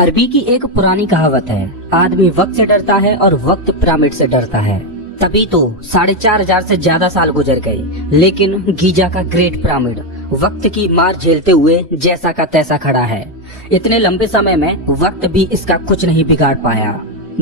अरबी की एक पुरानी कहावत है, आदमी वक्त से डरता है और वक्त पिरामिड से डरता है। तभी तो 4,500 से ज्यादा साल गुजर गए, लेकिन गीजा का ग्रेट पिरामिड वक्त की मार झेलते हुए जैसा का तैसा खड़ा है। इतने लंबे समय में वक्त भी इसका कुछ नहीं बिगाड़ पाया।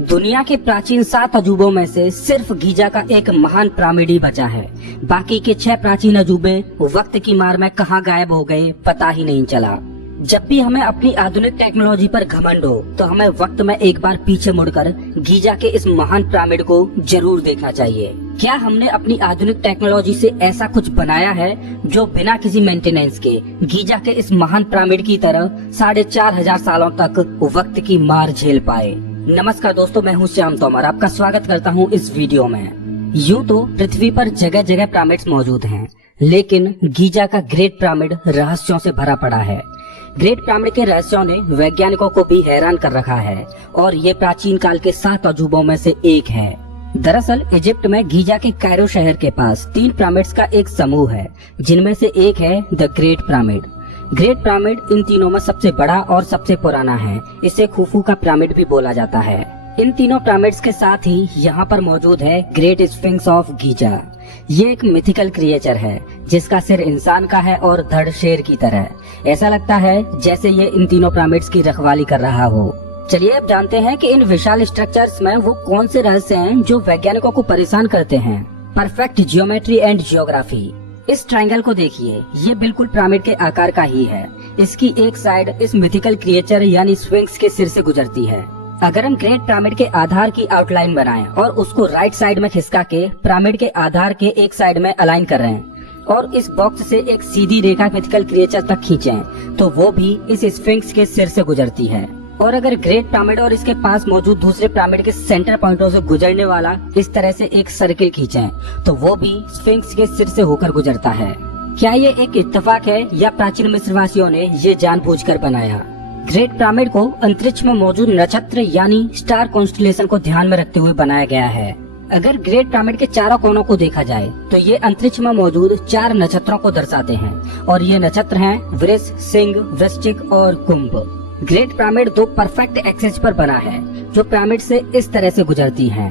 दुनिया के प्राचीन 7 अजूबों में से सिर्फ गीजा का एक महान पिरामिड ही बचा है। बाकी के 6 प्राचीन अजूबे वक्त की मार में कहाँ गायब हो गए पता ही नहीं चला। जब भी हमें अपनी आधुनिक टेक्नोलॉजी पर घमंड हो तो हमें वक्त में एक बार पीछे मुड़कर गीजा के इस महान पिरामिड को जरूर देखना चाहिए। क्या हमने अपनी आधुनिक टेक्नोलॉजी से ऐसा कुछ बनाया है जो बिना किसी मेंटेनेंस के गीजा के इस महान पिरामिड की तरह 4,500 सालों तक वक्त की मार झेल पाए? नमस्कार दोस्तों, मैं हूं श्याम तोमर, आपका स्वागत करता हूं इस वीडियो में। यूं तो पृथ्वी पर जगह जगह पिरामिड्स मौजूद हैं, लेकिन गीजा का ग्रेट पिरामिड रहस्यों से भरा पड़ा है। ग्रेट पिरामिड के रहस्यों ने वैज्ञानिकों को भी हैरान कर रखा है और ये प्राचीन काल के 7 अजूबों में से एक है। दरअसल इजिप्ट में गीजा के कायरो शहर के पास 3 पिरामिड्स का एक समूह है, जिनमें से एक है the great pyramid. Great pyramid इन तीनों में सबसे बड़ा और सबसे पुराना है। इसे खुफू का पिरामिड भी बोला जाता है। इन तीनों पिरामिड्स के साथ ही यहाँ पर मौजूद है ग्रेट स्फिंक्स ऑफ गीजा। ये एक मिथिकल क्रिएचर है जिसका सिर इंसान का है और धड़ शेर की तरह। ऐसा लगता है जैसे ये इन तीनों पिरामिड्स की रखवाली कर रहा हो। चलिए अब जानते हैं कि इन विशाल स्ट्रक्चर्स में वो कौन से रहस्य हैं जो वैज्ञानिकों को परेशान करते हैं। Perfect geometry and geography. इस ट्रायंगल को देखिए, ये बिल्कुल पिरामिड के आकार का ही है। इसकी एक साइड इस मिथिकल क्रिएचर यानी स्फिंक्स के सिर से गुजरती है। अगर हम ग्रेट पिरामिड के आधार की आउटलाइन बनाएं और उसको राइट साइड में खिसका के पिरामिड के आधार के एक साइड में अलाइन कर रहे हैं और इस बॉक्स से एक सीधी रेखा मिथिकल क्रिएचर तक खींचें, तो वो भी इस स्फिंक्स के सिर से गुजरती है। और अगर ग्रेट पिरामिड और इसके पास मौजूद दूसरे पिरामिड के सेंटर पॉइंटों से गुजरने वाला इस तरह से एक सर्किल खींचें, तो वो भी स्फिंक्स के सिर से होकर गुजरता है। क्या ये एक इत्तेफाक है या प्राचीन मिस्रवासियों ने ये जानबूझकर बनाया? ग्रेट पिरामिड को अंतरिक्ष में मौजूद नक्षत्र यानी स्टार कॉन्स्टलेशन को ध्यान में रखते हुए बनाया गया है। अगर ग्रेट पिरामिड के चारों कोनों को देखा जाए तो ये अंतरिक्ष में मौजूद 4 नक्षत्रों को दर्शाते हैं और ये नक्षत्र हैं वृष, सिंह, वृश्चिक और कुंभ। ग्रेट पिरामिड 2 परफेक्ट एक्सिस पर बना है जो पिरामिड से इस तरह से गुजरती हैं।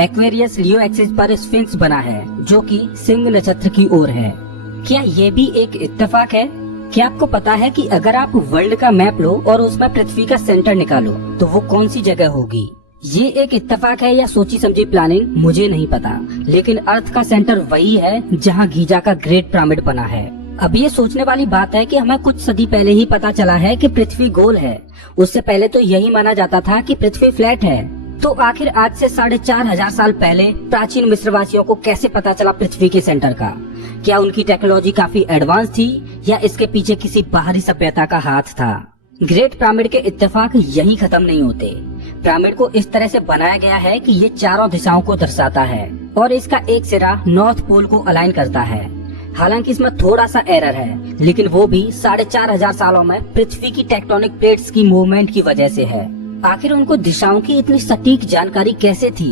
एक्वेरियस लियो एक्सिस पर स्फिंक्स बना है जो कि सिंह नक्षत्र की ओर है। क्या ये भी एक इत्तेफाक है? क्या आपको पता है कि अगर आप वर्ल्ड का मैप लो और उसमें पृथ्वी का सेंटर निकालो तो वो कौन सी जगह होगी? ये एक इत्तेफाक है या सोची समझी प्लानिंग, मुझे नहीं पता, लेकिन अर्थ का सेंटर वही है जहाँ गीजा का ग्रेट पिरामिड बना है। अब ये सोचने वाली बात है कि हमें कुछ सदी पहले ही पता चला है कि पृथ्वी गोल है। उससे पहले तो यही माना जाता था कि पृथ्वी फ्लैट है। तो आखिर आज से 4,500 साल पहले प्राचीन मिस्रवासियों को कैसे पता चला पृथ्वी के सेंटर का? क्या उनकी टेक्नोलॉजी काफी एडवांस थी या इसके पीछे किसी बाहरी सभ्यता का हाथ था? ग्रेट पिरामिड के इत्तेफाक यहीं खत्म नहीं होते। पिरामिड को इस तरह से बनाया गया है कि ये चारों दिशाओं को दर्शाता है और इसका एक सिरा नॉर्थ पोल को अलाइन करता है। हालांकि इसमें थोड़ा सा एरर है, लेकिन वो भी 4,500 सालों में पृथ्वी की टेक्टोनिक प्लेट्स की मूवमेंट की वजह से है। आखिर उनको दिशाओं की इतनी सटीक जानकारी कैसे थी?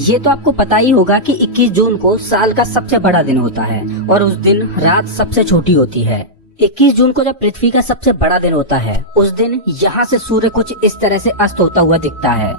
ये तो आपको पता ही होगा कि 21 जून को साल का सबसे बड़ा दिन होता है और उस दिन रात सबसे छोटी होती है। 21 जून को जब पृथ्वी का सबसे बड़ा दिन होता है, उस दिन यहाँ से सूर्य कुछ इस तरह से अस्त होता हुआ दिखता है,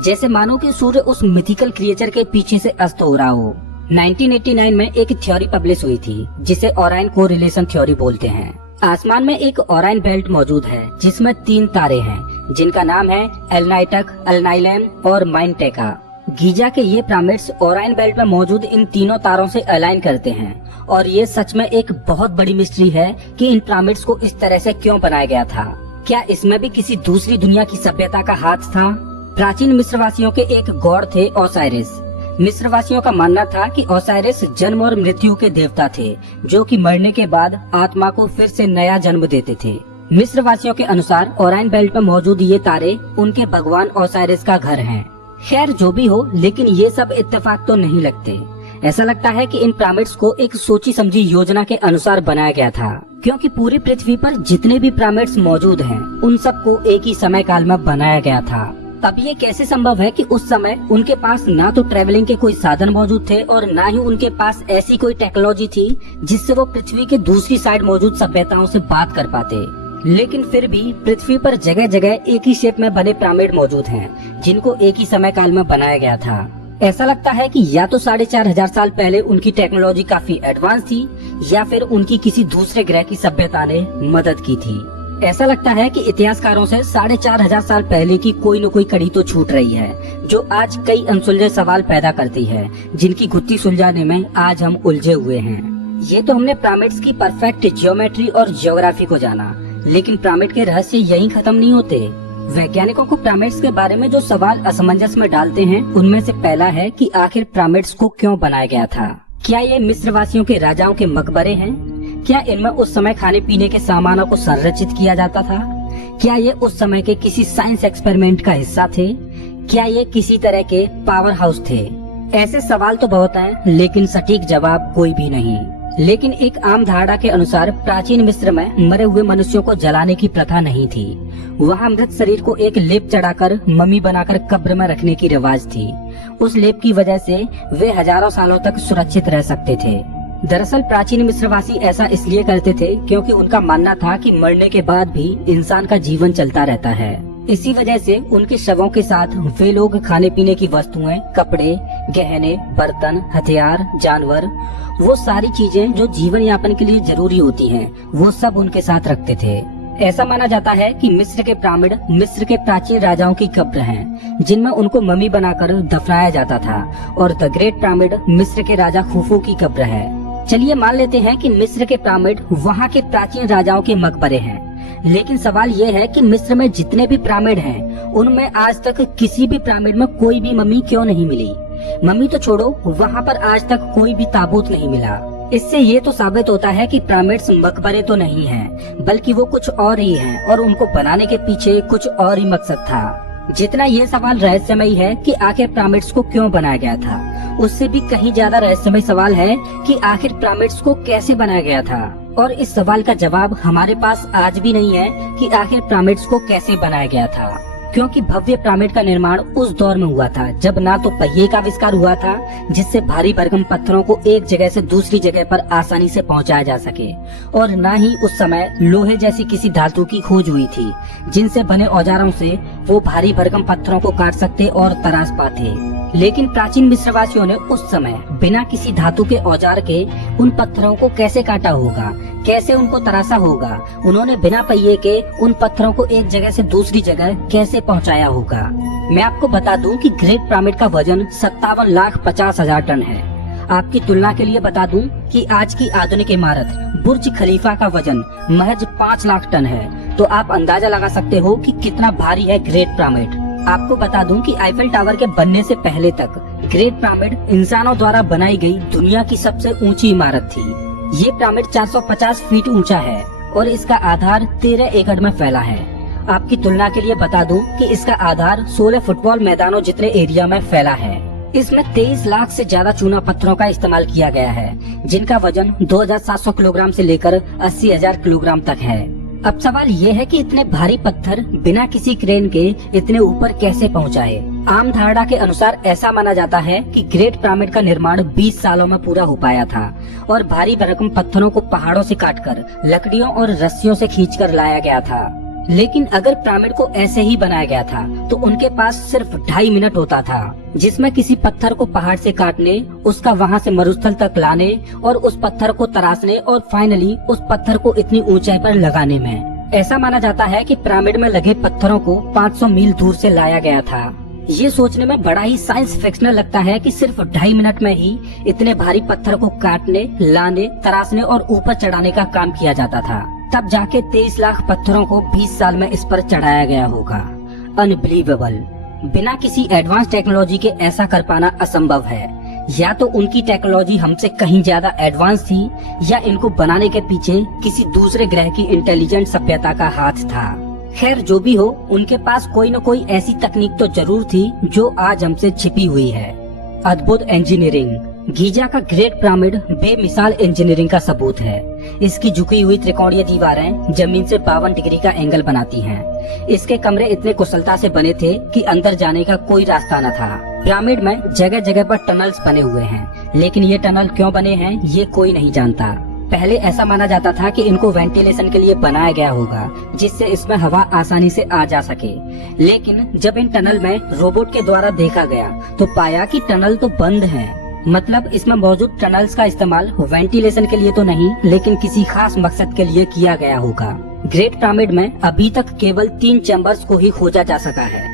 जैसे मानो कि सूर्य उस मिथिकल क्रिएचर के पीछे से अस्त हो रहा हो। 1989 में एक थ्योरी पब्लिश हुई थी जिसे ओराइन कोरिलेशन थ्योरी बोलते हैं। आसमान में एक ओराइन बेल्ट मौजूद है जिसमें 3 तारे हैं जिनका नाम है एलनाइटक, अल्नाइलम और माइनटेका। गीजा के ये पिरामिड्स ओराइन बेल्ट में मौजूद इन तीनों तारों से अलाइन करते हैं और ये सच में एक बहुत बड़ी मिस्ट्री है कि इन पिरामिड्स को इस तरह से क्यों बनाया गया था। क्या इसमें भी किसी दूसरी दुनिया की सभ्यता का हाथ था? प्राचीन मिस्रवासियों के एक गॉड थे ओसाइरिस। मिस्रवासियों का मानना था कि ओसाइरिस जन्म और मृत्यु के देवता थे जो कि मरने के बाद आत्मा को फिर से नया जन्म देते थे। मिस्रवासियों के अनुसार ओराइन बेल्ट में मौजूद ये तारे उनके भगवान ओसाइरिस का घर हैं। खैर जो भी हो, लेकिन ये सब इत्तेफाक तो नहीं लगते। ऐसा लगता है कि इन पिरामिड्स को एक सोची समझी योजना के अनुसार बनाया गया था, क्योंकि पूरी पृथ्वी पर जितने भी पिरामिड्स मौजूद हैं उन सबको एक ही समय काल में बनाया गया था। अब ये कैसे संभव है कि उस समय उनके पास ना तो ट्रेवलिंग के कोई साधन मौजूद थे और ना ही उनके पास ऐसी कोई टेक्नोलॉजी थी जिससे वो पृथ्वी के दूसरी साइड मौजूद सभ्यताओं से बात कर पाते। लेकिन फिर भी पृथ्वी पर जगह जगह एक ही शेप में बने पिरामिड मौजूद हैं, जिनको एक ही समय काल में बनाया गया था। ऐसा लगता है कि या तो 4500 साल पहले उनकी टेक्नोलॉजी काफी एडवांस थी, या फिर उनकी किसी दूसरे ग्रह की सभ्यता ने मदद की थी। ऐसा लगता है कि इतिहासकारों से 4500 साल पहले की कोई न कोई कड़ी तो छूट रही है, जो आज कई अनसुलझे सवाल पैदा करती है, जिनकी गुत्थी सुलझाने में आज हम उलझे हुए हैं। ये तो हमने पिरामिड्स की परफेक्ट ज्योमेट्री और ज्योग्राफी को जाना, लेकिन पिरामिड के रहस्य यहीं खत्म नहीं होते। वैज्ञानिकों को पिरामिड्स के बारे में जो सवाल असमंजस में डालते हैं, उनमें से पहला है कि आखिर पिरामिड्स को क्यों बनाया गया था। क्या ये मिस्र वासियों के राजाओं के मकबरे हैं? क्या इनमें उस समय खाने पीने के सामानों को संरक्षित किया जाता था? क्या ये उस समय के किसी साइंस एक्सपेरिमेंट का हिस्सा थे? क्या ये किसी तरह के पावर हाउस थे? ऐसे सवाल तो बहुत हैं, लेकिन सटीक जवाब कोई भी नहीं। लेकिन एक आम धारणा के अनुसार प्राचीन मिस्र में मरे हुए मनुष्यों को जलाने की प्रथा नहीं थी। वहाँ मृत शरीर को एक लेप चढ़ाकर मम्मी बनाकर कब्र में रखने की रिवाज थी। उस लेप की वजह से वे हजारों सालों तक सुरक्षित रह सकते थे। दरअसल प्राचीन मिस्रवासी ऐसा इसलिए करते थे क्योंकि उनका मानना था कि मरने के बाद भी इंसान का जीवन चलता रहता है। इसी वजह से उनके शवों के साथ वे लोग खाने पीने की वस्तुएं, कपड़े, गहने, बर्तन, हथियार, जानवर, वो सारी चीजें जो जीवन यापन के लिए जरूरी होती हैं, वो सब उनके साथ रखते थे। ऐसा माना जाता है कि मिस्र के पिरामिड मिस्र के प्राचीन राजाओं की कब्र हैं, जिनमें उनको मम्मी बनाकर दफनाया जाता था, और द ग्रेट पिरामिड मिस्र के राजा खुफू की कब्र है। चलिए मान लेते हैं कि मिस्र के पिरामिड वहाँ के प्राचीन राजाओं के मकबरे हैं, लेकिन सवाल ये है कि मिस्र में जितने भी पिरामिड हैं, उनमें आज तक किसी भी पिरामिड में कोई भी मम्मी क्यों नहीं मिली? मम्मी तो छोड़ो, वहाँ पर आज तक कोई भी ताबूत नहीं मिला। इससे ये तो साबित होता है कि पिरामिड्स मकबरे तो नहीं हैं, बल्कि वो कुछ और ही हैं, और उनको बनाने के पीछे कुछ और ही मकसद था। जितना ये सवाल रहस्यमयी है कि आखिर पिरामिड्स को क्यों बनाया गया था, उससे भी कहीं ज्यादा रहस्यमयी सवाल है कि आखिर पिरामिड्स को कैसे बनाया गया था। और इस सवाल का जवाब हमारे पास आज भी नहीं है कि आखिर पिरामिड्स को कैसे बनाया गया था, क्योंकि भव्य पिरामिड का निर्माण उस दौर में हुआ था जब ना तो पहिए का आविष्कार हुआ था, जिससे भारी भरकम पत्थरों को एक जगह से दूसरी जगह पर आसानी से पहुंचाया जा सके, और ना ही उस समय लोहे जैसी किसी धातु की खोज हुई थी, जिनसे बने औजारों से वो भारी भरकम पत्थरों को काट सकते और तराश पाते। लेकिन प्राचीन मिस्रवासियों ने उस समय बिना किसी धातु के औजार के उन पत्थरों को कैसे काटा होगा, कैसे उनको तराशा होगा? उन्होंने बिना पहिए के उन पत्थरों को एक जगह से दूसरी जगह कैसे पहुंचाया होगा? मैं आपको बता दूं कि ग्रेट पिरामिड का वजन 57,50,000 टन है। आपकी तुलना के लिए बता दूं कि आज की आधुनिक इमारत बुर्ज खलीफा का वजन महज 5 लाख टन है। तो आप अंदाजा लगा सकते हो कि कितना भारी है ग्रेट पिरामिड। आपको बता दूं कि आईफेल टावर के बनने से पहले तक ग्रेट पिरामिड इंसानों द्वारा बनाई गई दुनिया की सबसे ऊंची इमारत थी। ये पिरामिड 450 फीट ऊंचा है और इसका आधार 13 एकड़ में फैला है। आपकी तुलना के लिए बता दूं कि इसका आधार 16 फुटबॉल मैदानों जितने एरिया में फैला है। इसमें 23 लाख से ज्यादा चूना पत्थरों का इस्तेमाल किया गया है, जिनका वजन 2700 किलोग्राम से लेकर 80,000 किलोग्राम तक है। अब सवाल ये है कि इतने भारी पत्थर बिना किसी क्रेन के इतने ऊपर कैसे पहुंचाए? आम धारणा के अनुसार ऐसा माना जाता है कि ग्रेट पिरामिड का निर्माण 20 सालों में पूरा हो पाया था और भारी भरकम पत्थरों को पहाड़ों से काटकर लकड़ियों और रस्सियों से खींचकर लाया गया था। लेकिन अगर पिरामिड को ऐसे ही बनाया गया था तो उनके पास सिर्फ 2.5 मिनट होता था, जिसमें किसी पत्थर को पहाड़ से काटने, उसका वहां से मरुस्थल तक लाने और उस पत्थर को तराशने और फाइनली उस पत्थर को इतनी ऊंचाई पर लगाने में। ऐसा माना जाता है कि पिरामिड में लगे पत्थरों को 500 मील दूर से लाया गया था। ये सोचने में बड़ा ही साइंस फिक्शनल लगता है कि सिर्फ 2.5 मिनट में ही इतने भारी पत्थर को काटने, लाने, तराशने और ऊपर चढ़ाने का काम किया जाता था। तब जाके 23 लाख पत्थरों को 20 साल में इस पर चढ़ाया गया होगा। अनबिलीवेबल। बिना किसी एडवांस टेक्नोलॉजी के ऐसा कर पाना असंभव है। या तो उनकी टेक्नोलॉजी हमसे कहीं ज्यादा एडवांस थी, या इनको बनाने के पीछे किसी दूसरे ग्रह की इंटेलिजेंट सभ्यता का हाथ था। खैर जो भी हो, उनके पास कोई न कोई ऐसी तकनीक तो जरूर थी जो आज हमसे छिपी हुई है। अद्भुत इंजीनियरिंग। गीजा का ग्रेट पिरामिड बेमिसाल इंजीनियरिंग का सबूत है। इसकी झुकी हुई त्रिकोणीय दीवारें जमीन से 52 डिग्री का एंगल बनाती हैं। इसके कमरे इतने कुशलता से बने थे कि अंदर जाने का कोई रास्ता न था। पिरामिड में जगह जगह पर टनल्स बने हुए हैं, लेकिन ये टनल क्यों बने हैं ये कोई नहीं जानता। पहले ऐसा माना जाता था कि इनको वेंटिलेशन के लिए बनाया गया होगा, जिससे इसमें हवा आसानी से आ जा सके। लेकिन जब इन टनल में रोबोट के द्वारा देखा गया तो पाया कि टनल तो बंद हैं। मतलब इसमें मौजूद टनल्स का इस्तेमाल वेंटिलेशन के लिए तो नहीं, लेकिन किसी खास मकसद के लिए किया गया होगा। ग्रेट पिरामिड में अभी तक केवल 3 चैम्बर्स को ही खोजा जा सका है।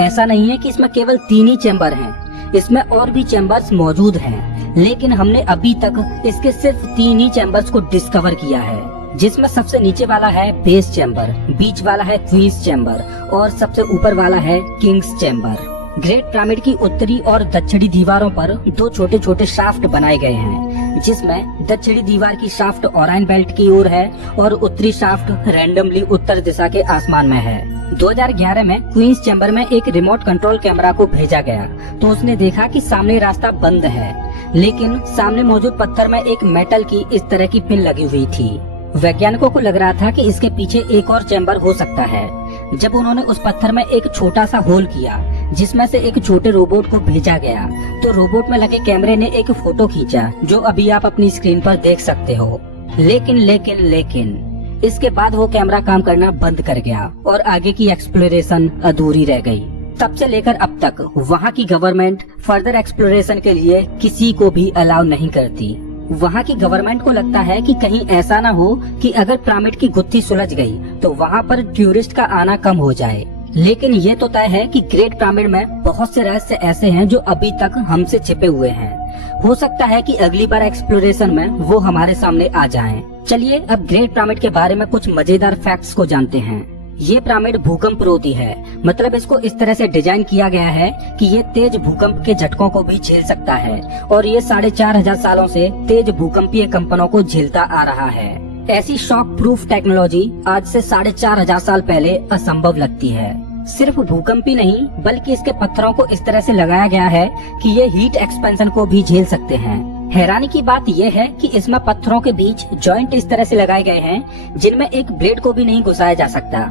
ऐसा नहीं है कि इसमें केवल 3 ही चैम्बर हैं, इसमें और भी चैम्बर्स मौजूद हैं, लेकिन हमने अभी तक इसके सिर्फ 3 ही चैम्बर्स को डिस्कवर किया है, जिसमें सबसे नीचे वाला है बेस चैम्बर, बीच वाला है क्वींस चैम्बर और सबसे ऊपर वाला है किंग्स चैम्बर। ग्रेट पिरामिड की उत्तरी और दक्षिणी दीवारों पर 2 छोटे छोटे शाफ्ट बनाए गए हैं, जिसमें दक्षिणी दीवार की शाफ्ट ओराइन बेल्ट की ओर है और उत्तरी शाफ्ट रैंडमली उत्तर दिशा के आसमान में है। 2011 में क्वींस चैम्बर में एक रिमोट कंट्रोल कैमरा को भेजा गया तो उसने देखा कि सामने रास्ता बंद है, लेकिन सामने मौजूद पत्थर में एक मेटल की इस तरह की पिन लगी हुई थी। वैज्ञानिकों को लग रहा था कि इसके पीछे एक और चैम्बर हो सकता है। जब उन्होंने उस पत्थर में एक छोटा सा होल किया जिसमें से एक छोटे रोबोट को भेजा गया तो रोबोट में लगे कैमरे ने एक फोटो खींचा, जो अभी आप अपनी स्क्रीन पर देख सकते हो। लेकिन इसके बाद वो कैमरा काम करना बंद कर गया और आगे की एक्सप्लोरेशन अधूरी रह गई। तब से लेकर अब तक वहाँ की गवर्नमेंट फर्दर एक्सप्लोरेशन के लिए किसी को भी अलाउ नहीं करती। वहाँ की गवर्नमेंट को लगता है कि कहीं ऐसा ना हो कि अगर पिरामिड की गुत्थी सुलझ गई तो वहाँ पर टूरिस्ट का आना कम हो जाए। लेकिन ये तो तय है कि ग्रेट पिरामिड में बहुत से रहस्य ऐसे हैं जो अभी तक हमसे छिपे हुए हैं। हो सकता है कि अगली बार एक्सप्लोरेशन में वो हमारे सामने आ जाएं। चलिए अब ग्रेट पिरामिड के बारे में कुछ मजेदार फैक्ट्स को जानते हैं। ये पिरामिड भूकंपरोधी है, मतलब इसको इस तरह से डिजाइन किया गया है कि ये तेज भूकंप के झटकों को भी झेल सकता है और ये 4500 सालों से तेज भूकंपीय कंपनों को झेलता आ रहा है। ऐसी शॉक प्रूफ टेक्नोलॉजी आज से 4500 साल पहले असंभव लगती है। सिर्फ भूकंप ही नहीं बल्कि इसके पत्थरों को इस तरह से लगाया गया है कि ये हीट एक्सपेंशन को भी झेल सकते हैं। हैरानी की बात यह है कि इसमें पत्थरों के बीच जॉइंट इस तरह से लगाए गए हैं जिनमें एक ब्लेड को भी नहीं घुसाया जा सकता।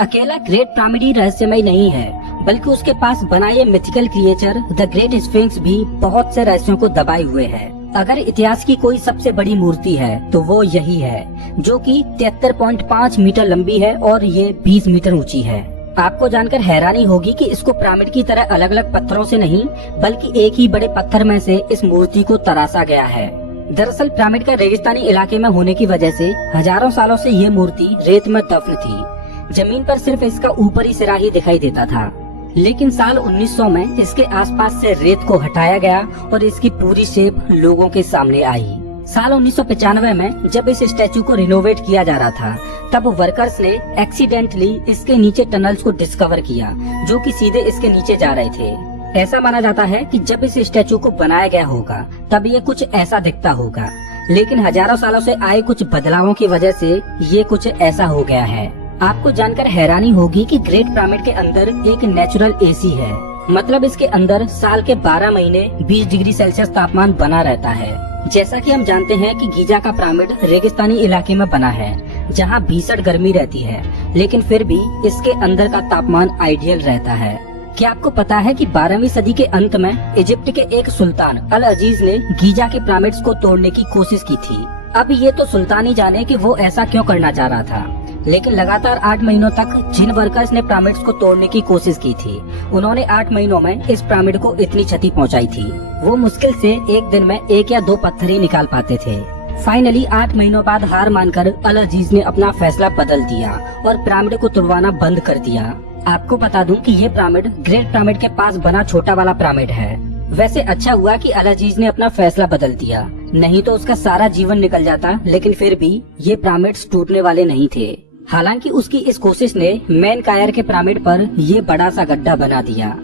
अकेला ग्रेट पिरामिड ही रहस्यमय नहीं है, बल्कि उसके पास बना ये mythical creature the great sphinx भी बहुत से रहस्यों को दबाए हुए है। अगर इतिहास की कोई सबसे बड़ी मूर्ति है तो वो यही है, जो कि 73.5 मीटर लंबी है और ये 20 मीटर ऊंची है। आपको जानकर हैरानी होगी कि इसको पिरामिड की तरह अलग अलग पत्थरों से नहीं बल्कि एक ही बड़े पत्थर में से इस मूर्ति को तराशा गया है। दरअसल पिरामिड का रेगिस्तानी इलाके में होने की वजह से हजारों सालों से ये मूर्ति रेत में दफन थी। जमीन पर सिर्फ इसका ऊपरी सिरा ही दिखाई देता था, लेकिन साल 1900 में इसके आसपास से रेत को हटाया गया और इसकी पूरी शेप लोगों के सामने आई। साल 1995 में जब इस स्टैचू को रिनोवेट किया जा रहा था, तब वर्कर्स ने एक्सीडेंटली इसके नीचे टनल्स को डिस्कवर किया जो कि सीधे इसके नीचे जा रहे थे। ऐसा माना जाता है कि जब इस स्टैचू को बनाया गया होगा तब ये कुछ ऐसा दिखता होगा, लेकिन हजारों सालों से आए कुछ बदलावों की वजह से ये कुछ ऐसा हो गया है। आपको जानकर हैरानी होगी कि ग्रेट पिरामिड के अंदर एक नेचुरल एसी है, मतलब इसके अंदर साल के 12 महीने 20 डिग्री सेल्सियस तापमान बना रहता है। जैसा कि हम जानते हैं कि गीजा का पिरामिड रेगिस्तानी इलाके में बना है जहां भीषण गर्मी रहती है, लेकिन फिर भी इसके अंदर का तापमान आइडियल रहता है। क्या आपको पता है कि 12वीं सदी के अंत में इजिप्ट के एक सुल्तान अल अजीज ने गीजा के पिरामिड्स को तोड़ने की कोशिश की थी। अब ये तो सुल्तान ही जाने कि वो ऐसा क्यों करना चाह रहा था, लेकिन लगातार 8 महीनों तक जिन वर्कर्स ने पिरामिड्स को तोड़ने की कोशिश की थी, उन्होंने 8 महीनों में इस पिरामिड को इतनी क्षति पहुंचाई थी। वो मुश्किल से एक दिन में 1 या 2 पत्थर ही निकाल पाते थे। फाइनली 8 महीनों बाद हार मानकर अल अजीज ने अपना फैसला बदल दिया और पिरामिड को तुड़वाना बंद कर दिया। आपको बता दूं कि ये पिरामिड ग्रेट पिरामिड के पास बना छोटा वाला पिरामिड है। वैसे अच्छा हुआ कि अल अजीज ने अपना फैसला बदल दिया, नहीं तो उसका सारा जीवन निकल जाता, लेकिन फिर भी ये पिरामिड्स टूटने वाले नहीं थे। हालांकि उसकी इस कोशिश ने मेनकायर के पिरामिड पर ये बड़ा सा गड्ढा बना दिया।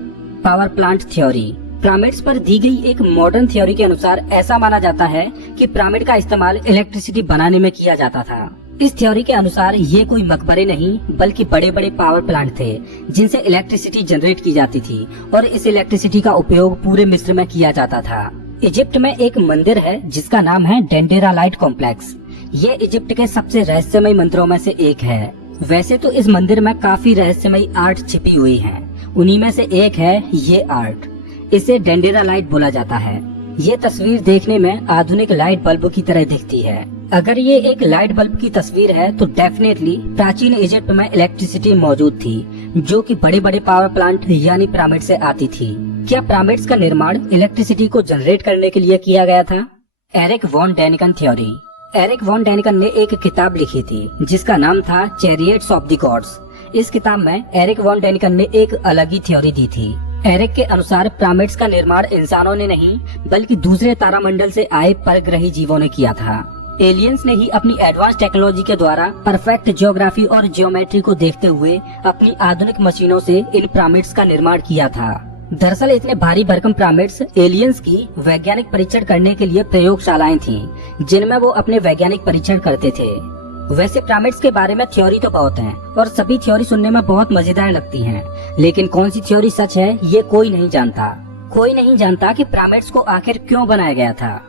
Power plant theory. पिरामिड्स पर दी गई एक मॉडर्न थ्योरी के अनुसार ऐसा माना जाता है कि पिरामिड का इस्तेमाल इलेक्ट्रिसिटी बनाने में किया जाता था। इस थ्योरी के अनुसार ये कोई मकबरे नहीं बल्कि बड़े बड़े पावर प्लांट थे जिनसे इलेक्ट्रिसिटी जनरेट की जाती थी और इस इलेक्ट्रिसिटी का उपयोग पूरे मिस्र में किया जाता था। इजिप्ट में एक मंदिर है जिसका नाम है डेंडेरा लाइट कॉम्प्लेक्स। ये इजिप्ट के सबसे रहस्यमय मंदिरों में से एक है। वैसे तो इस मंदिर में काफी रहस्यमय आर्ट छिपी हुई है, उन्हीं में से एक है ये आर्ट। इसे डेंडेरा लाइट बोला जाता है। ये तस्वीर देखने में आधुनिक लाइट बल्ब की तरह दिखती है। अगर ये एक लाइट बल्ब की तस्वीर है तो डेफिनेटली प्राचीन इजिप्ट में इलेक्ट्रिसिटी मौजूद थी, जो कि बड़े बड़े पावर प्लांट यानी पिरामिड से आती थी। क्या पिरामिड्स का निर्माण इलेक्ट्रिसिटी को जनरेट करने के लिए किया गया था? Erich von Daniken theory. Erich von Daniken ने एक किताब लिखी थी जिसका नाम था चैरियट्स ऑफ द गॉड्स। इस किताब में एरिक वॉन डैनिकन ने एक अलग ही थ्योरी दी थी। एरिक के अनुसार पिरामिड्स का निर्माण इंसानों ने नहीं बल्कि दूसरे तारामंडल से आए परग्रही जीवों ने किया था। एलियंस ने ही अपनी एडवांस टेक्नोलॉजी के द्वारा परफेक्ट ज्योग्राफी और जियोमेट्री को देखते हुए अपनी आधुनिक मशीनों से इन पिरामिड्स का निर्माण किया था। दरअसल इतने भारी भरकम पिरामिड्स एलियंस की वैज्ञानिक परीक्षण करने के लिए प्रयोगशालाएं थीं, जिनमें वो अपने वैज्ञानिक परीक्षण करते थे। वैसे पिरामिड्स के बारे में थ्योरी तो बहुत हैं और सभी थ्योरी सुनने में बहुत मजेदार लगती हैं, लेकिन कौन सी थ्योरी सच है ये कोई नहीं जानता। कोई नहीं जानता कि पिरामिड्स को आखिर क्यों बनाया गया था।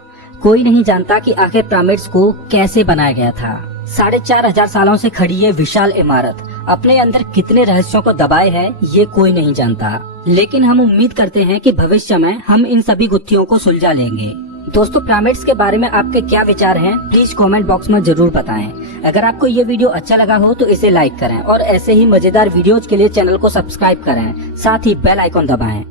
कोई नहीं जानता कि आखिर पिरामिड्स को कैसे बनाया गया था। 4500 सालों से खड़ी ये विशाल इमारत अपने अंदर कितने रहस्यों को दबाए है ये कोई नहीं जानता, लेकिन हम उम्मीद करते हैं कि भविष्य में हम इन सभी गुत्थियों को सुलझा लेंगे। दोस्तों, पिरामिड्स के बारे में आपके क्या विचार हैं प्लीज कमेंट बॉक्स में जरूर बताएं। अगर आपको ये वीडियो अच्छा लगा हो तो इसे लाइक करें और ऐसे ही मजेदार वीडियोज के लिए चैनल को सब्सक्राइब करें, साथ ही बेल आइकॉन दबाएं।